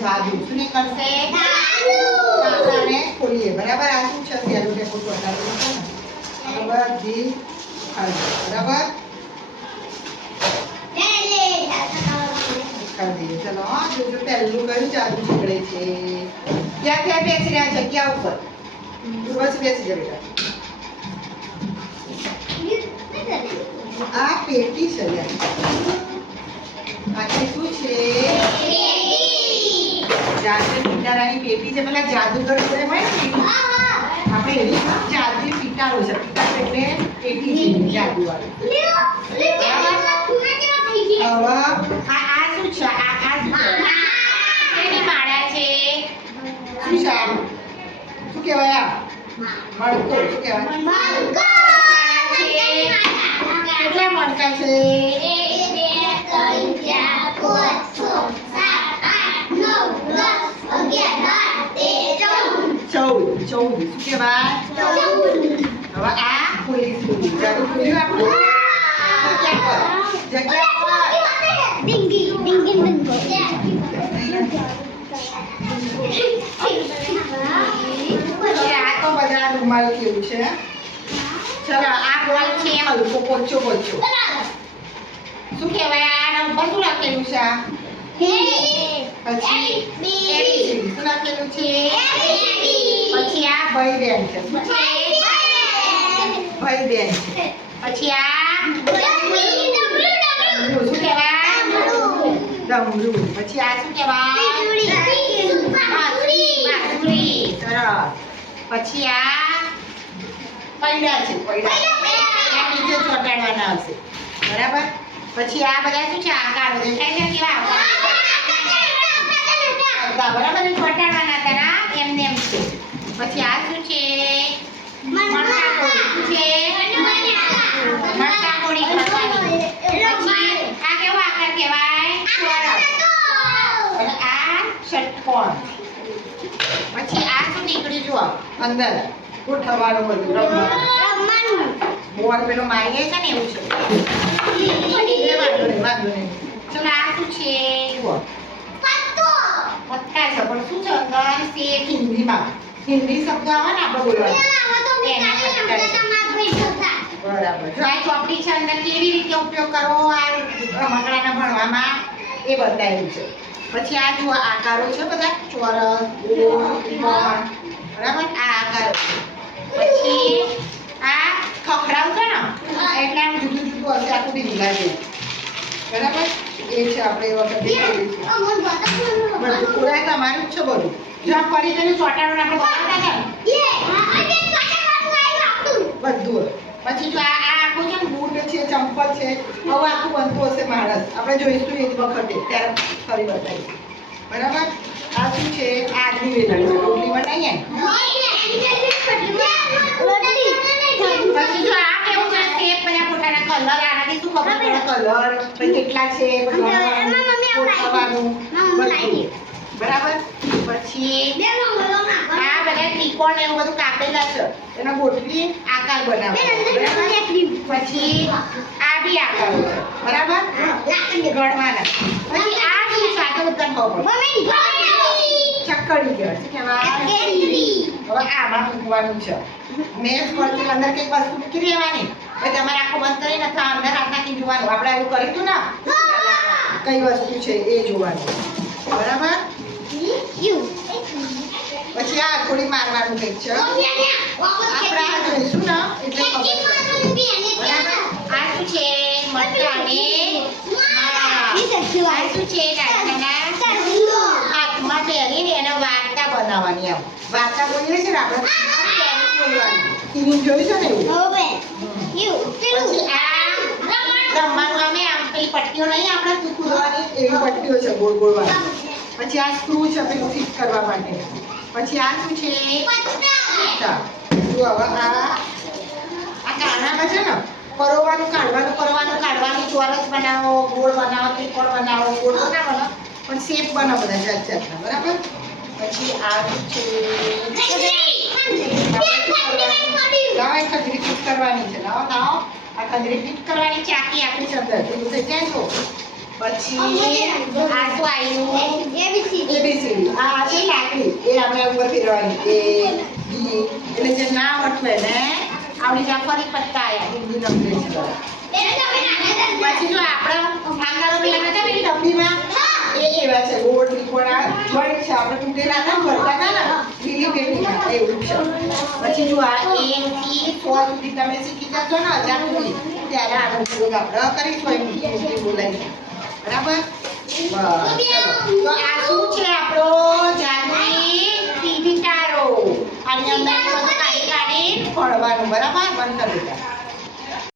જાદુ. શું નીકળશે? કાકાને ખોલીએ. બરાબર. આ શું છે? સેલો ટેપ ચોટાડેલું છે ને. બધી બરાબર. કરી દઈએ. ચલો હા જોજો પહેલું કયું જાદુ નીકળે છે. ક્યાં ક્યાં બેસી રહ્યા? જગ્યા ઉપર. બસ બેસી જા બેટા. આ પેટી છે. આખી શું છે? જાદુ પિટારાની પેટી છે. પેલા જાદુગર જોડે હોય ને આપણે એવી જાદુ પિટારો છે. પિટારો એટલે પેટી છે જાદુ વાળી. હવે આ શું છે? આ શું છે? એની માળા છે. શું છે? શું કહેવાય? આ મણકો. શું કહેવાય? કેટલા મણકા છે? 14. શું કહેવાય? હવે આ ખોલીશું. જાદુ ખોલ્યું આપણું. જગ્યા પર આ તો બધા રૂમાલ કેવું છે. ચલો આ બોલ છે હલકો પોચો પોચો. શું કહેવાય? આના ઉપર શું લખેલું છે? પછી શું લખેલું છે? પછી આ ભાઈ બેન છે. શું છે? ભાઈ બેન છે. પછી આ શું કહેવાય? ડમરું. પછી આ શું કહેવાય? બાંસુરી. સરસ. પછી આ પૈડા છે. પૈડા આ નીચે ચોટાડવાના હશે. બરાબર. પછી આ બધા શું છે? આકારો દેખાય છે. કેવા આકાર? બરાબર. ચોટાડવાના હતા એમને એમ છે. પછી આ શું છે? મણકાકોડી. શું છે? મણકાકોડી કરવાની. પછી આ કેવો આકાર કહેવાય? ચોરસ. અને આ ષટકોણ. પછી આ શું નીકળ્યું? જુઓ અંદર ગોઠવવાનું બધું રમવાનું. બોલ પેલો મારીએ છે ને એવું છે. વાંધો નહીં. ચલો આ શું છે? જુઓ પત્તા છે. પણ શું છે? અંદર શેઠ હિન્દીમાં હિન્દી શબ્દ આવે ને આપણે બોલવાનું. બરાબર. જો આ ચોપડી છે અંદર કેવી રીતે ઉપયોગ કરવો આ રમકડાના ભણવામાં એ બતાવ્યું છે. પછી આ જુઓ આકારો છે બધા ચોરસ, ગોળ, ત્રિકોણ. બરાબર. આ આકારો. પછી આ ખખડાવ છે ને એટલે આમ જુદું જુદું હશે. આખું બી ભીગા છે. બરાબર. એ છે આપણે એ વખતે બધું ખોરાય તમારું જ છે બધું. જો આ ફરી પેલું ચોટાડું આપણે બનાવતા ને બધું. પછી જો આ આખું છે ને બૂટ છે, ચંપલ છે. હવે આખું બનતું હશે માણસ. આપણે જોઈશું એ વખતે ત્યારે ફરી બતાવીશું. બરાબર. આ શું છે? આદમી વેલણ છે. રોટલી બનાવીએ. પછી જો આ કેવું છે? શેપ બધા પોતાના કલર. આનાથી શું ખબર પડે? કલર પછી કેટલા છે ગોઠવવાનું બધું. બરાબર. પછી આ બધા ત્રિકોણ એવું બધું કાપેલા છે. એનો ગોઠવી આકાર બનાવે. પછી આ બી આકારો છે. બરાબર. ગણવાના. પછી આ શું છે? આ તો બધા ખબર ચક્કડી કહેવાય. શું કહેવાય? હવે આમાં મૂકવાનું છે. મેં પરથી અંદર કંઈક વસ્તુ મૂકી દેવાની. પછી તમારે આખો બંધ કરીને અંદર હાથ નાખી જોવાનું. આપણે એવું કર્યું હતું ને કઈ વસ્તુ છે એ જોવાનું. બરાબર. પછી આ થોડી મારવાનું કંઈક છે. આપણે આ જોઈશું ને એટલે ખબર પડે. બરાબર. આ શું છે? મટકાને આ શું છે? હાથમાં પહેરીને એને વાર્તા બનાવવાની. એમ વાર્તા બોલીએ છે ને આપણે જોયું છે ને એવું. પછી આ રમવાનું અમે આમ પેલી પટ્ટીઓ નહીં આપણે કૂદવાની એવી પટ્ટીઓ છે ગોળ ગોળ વાળી. પછી આ સ્ક્રૂ છે પેલું ફિટ કરવા માટે. પછી આ શું છે? જો હવે આ કાણામાં છે ને પરોવાનું કાઢવાનું ચોરસ બનાવો, ગોળ બનાવો, ત્રિકોણ બનાવો. ગોળ બનાવો ને પણ શેપ બનાવો બધા જાત જાતના. બરાબર. પછી આ શું છે? ખજરી ફિટ કરવાની છે. લાવો આ ખજરી ફિટ કરવાની ચાકી આપણી છે અંદર. એવું થઈ જાય તો પછી આ શું આવ્યું ABCD. આ છે લાકડી એ આપણે ઉપર ફેરવાની એટલે જે ના આવડતું હોય ને આવડી જા ફરી પત્તા આયા હિન્દી અંગ્રેજી વાળા. પછી જો આપણા આકારો પેલા હતા ને ડબ્બીમાં એ એવા છે ગોળ ત્રિકોણ આ જોઈન્ટ છે આપણે તૂટેલા ના ભરતા હતા ને લીલી પેટીમાં એવું છે. પછી જો આ 1 થી 100 સુધી તમે શીખી જશો ને 1000 સુધી ત્યારે આનો ઉપયોગ આપણે કરીશું એમ મૂકી બોલાવી બરાબર. બસ ચલો તો આ શું છે આપણો જાદુઈ ટીવી તારો. આની અંદર બધું કાઢી કાઢી ફોડવાનું બરાબર. બંધ કરી દેતા.